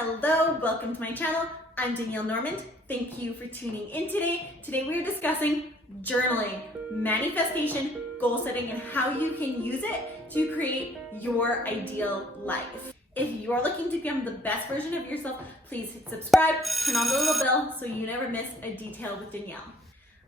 Hello, welcome to my channel. I'm Danielle Normand. Thank you for tuning in today. Today we are discussing journaling, manifestation, goal setting, and how you can use it to create your ideal life. If you're looking to become the best version of yourself, please hit subscribe, turn on the little bell so you never miss a detail with Danielle.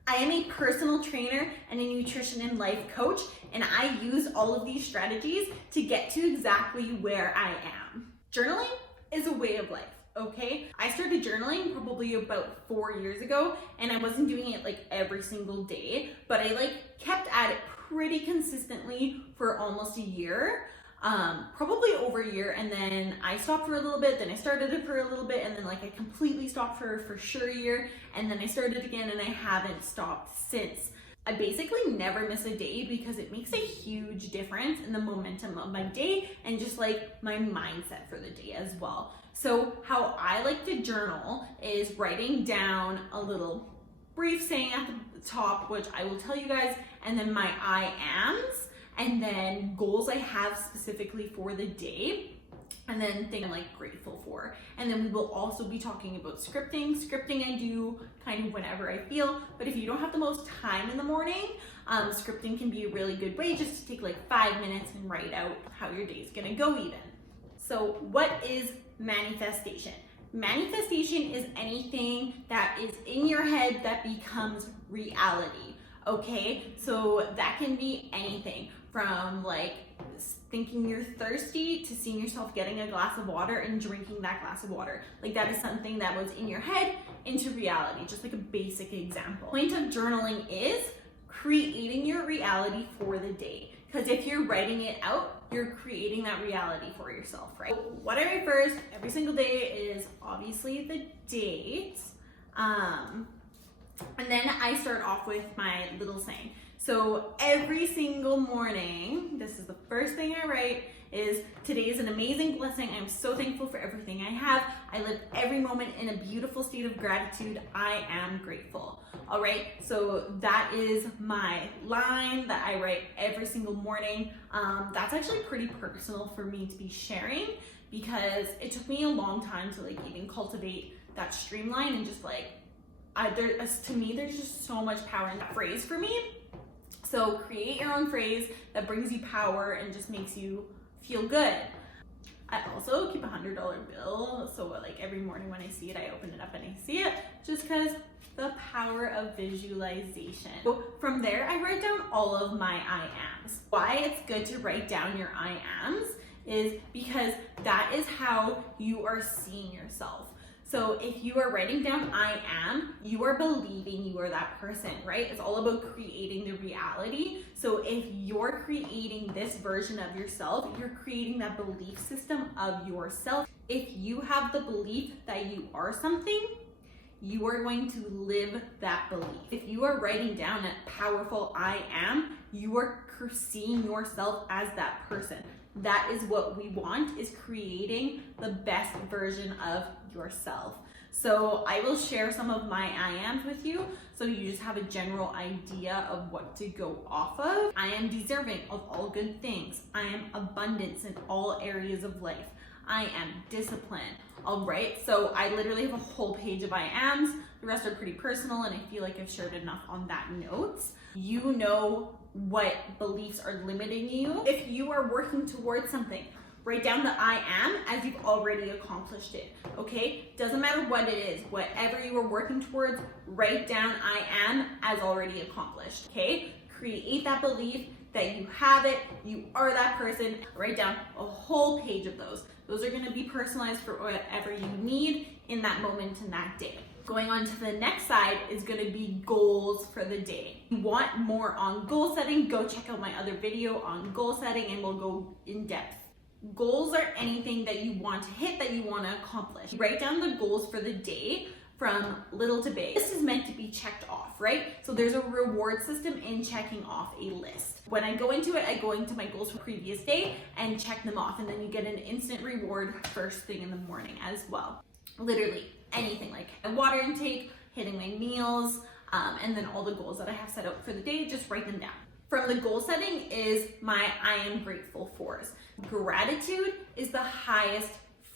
I am a personal trainer and a nutrition and life coach, and I use all of these strategies to get to exactly where I am. Journaling is a way of life, okay? I started journaling probably about 4 years ago, and I wasn't doing it like every single day, but I kept at it pretty consistently for almost a year. Probably over a year, and then I stopped for a little bit, then I started it for a little bit, and then I completely stopped for sure a year, and then I started again, and I haven't stopped since. I basically never miss a day because it makes a huge difference in the momentum of my day and just my mindset for the day as well. So how I like to journal is writing down a little brief saying at the top, which I will tell you guys, and then my I ams, and then goals I have specifically for the day, and then things I'm grateful for. And then we will also be talking about scripting. Scripting I do kind of whenever I feel, but if you don't have the most time in the morning, scripting can be a really good way just to take 5 minutes and write out how your day is gonna go even. So what is manifestation? Manifestation is anything that is in your head that becomes reality. Okay, so that can be anything from thinking you're thirsty to seeing yourself getting a glass of water and drinking that glass of water. That is something that was in your head into reality, just a basic example. Point of journaling is creating your reality for the day. Because if you're writing it out, you're creating that reality for yourself, right? So what I write first every single day is obviously the date. And then I start off with my little saying. So every single morning, this is the first thing I write is, today is an amazing blessing. I'm so thankful for everything I have. I live every moment in a beautiful state of gratitude. I am grateful. All right, so that is my line that I write every single morning. That's actually pretty personal for me to be sharing because it took me a long time to even cultivate that streamline and just to me, there's just so much power in that phrase for me. So create your own phrase that brings you power and just makes you feel good. I also keep a $100 bill. So every morning when I see it, I open it up and I see it just because the power of visualization. So from there, I write down all of my I ams. Why it's good to write down your I ams is because that is how you are seeing yourself. So if you are writing down I am, you are believing you are that person, right? It's all about creating the reality. So if you're creating this version of yourself, you're creating that belief system of yourself. If you have the belief that you are something, you are going to live that belief. If you are writing down a powerful I am, you are seeing yourself as that person. That is what we want, is creating the best version of yourself. So I will share some of my I ams with you so you just have a general idea of what to go off of. I am deserving of all good things. I am abundance in all areas of life. I am disciplined. All right, so I literally have a whole page of I ams. The rest are pretty personal, and I feel like I've shared enough on that note. You know what beliefs are limiting you. If you are working towards something, write down the I am as you've already accomplished it, okay? Doesn't matter what it is, whatever you are working towards, write down I am as already accomplished, okay? Create that belief that you have it, you are that person. Write down a whole page of those. Those are gonna be personalized for whatever you need in that moment in that day. Going on to the next side is gonna be goals for the day. If you want more on goal setting, go check out my other video on goal setting and we'll go in depth. Goals are anything that you want to hit, that you want to accomplish. Write down the goals for the day from little to big. This is meant to be checked off, right? So there's a reward system in checking off a list. When I go into it, I go into my goals for the previous day and check them off, and then you get an instant reward first thing in the morning as well. Literally anything, like a water intake, hitting my meals, and then all the goals that I have set out for the day, just write them down. From the goal setting is my I am grateful fors. Gratitude is the highest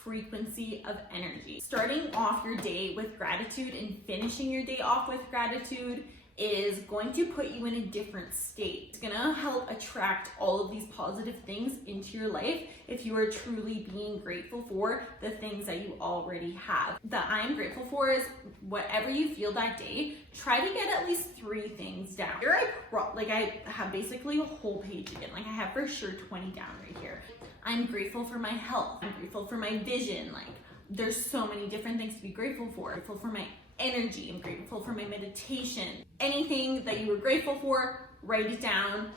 frequency of energy. Starting off your day with gratitude and finishing your day off with gratitude is going to put you in a different state. It's gonna help attract all of these positive things into your life if you are truly being grateful for the things that you already have. That I'm grateful for is whatever you feel that day, try to get at least 3 things down. Here I have basically a whole page again. Like I have for sure 20 down right here. I'm grateful for my health. I'm grateful for my vision. Like there's so many different things to be grateful for. I'm grateful for my energy. I'm grateful for my meditation. Anything that you were grateful for, write it down.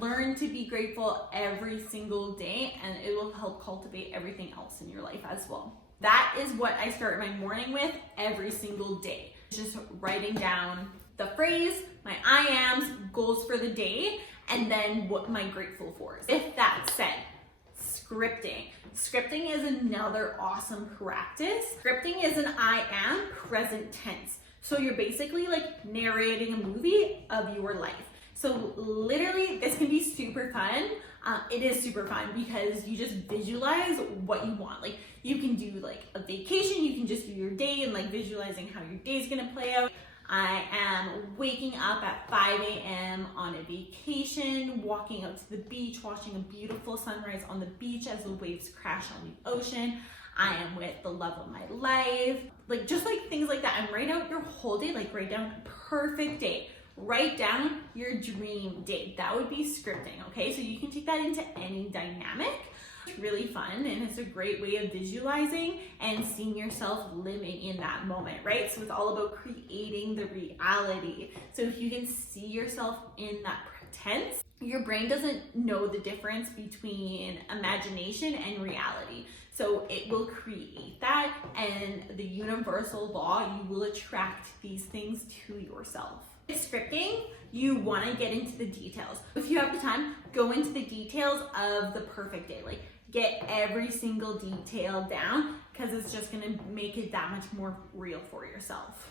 Learn to be grateful every single day, and it will help cultivate everything else in your life as well. That is what I start my morning with every single day. Just writing down the phrase, my I ams, goals for the day, and then what am I grateful for. With that said, scripting. Scripting is another awesome practice. Scripting is an I am present tense. So you're basically like narrating a movie of your life. So literally this can be super fun. It is super fun because you just visualize what you want. Like you can do like a vacation, you can just do your day and like visualizing how your day is gonna play out. I am waking up at 5 a.m. on a vacation, walking out to the beach, watching a beautiful sunrise on the beach as the waves crash on the ocean. I am with the love of my life. Like just like things like that. And write out your whole day, like write down a perfect day. Write down your dream day. That would be scripting, okay? So you can take that into any dynamic. It's really fun and it's a great way of visualizing and seeing yourself living in that moment, right? So it's all about creating the reality. So if you can see yourself in that tense, your brain doesn't know the difference between imagination and reality. So it will create that, and the universal law, you will attract these things to yourself. Scripting, you want to get into the details. If you have the time, go into the details of the perfect day. Like get every single detail down because it's just going to make it that much more real for yourself.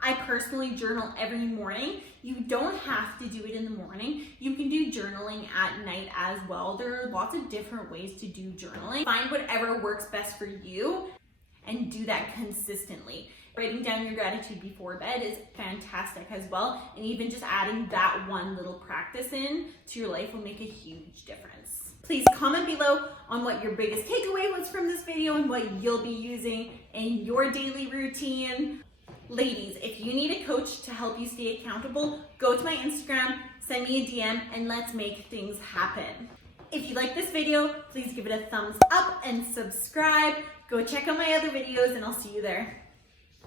I personally journal every morning. You don't have to do it in the morning. You can do journaling at night as well. There are lots of different ways to do journaling. Find whatever works best for you and do that consistently. Writing down your gratitude before bed is fantastic as well. And even just adding that one little practice in to your life will make a huge difference. Please comment below on what your biggest takeaway was from this video and what you'll be using in your daily routine. Ladies, if you need a coach to help you stay accountable, go to my Instagram, send me a DM, and let's make things happen. If you like this video, please give it a thumbs up and subscribe. Go check out my other videos and I'll see you there.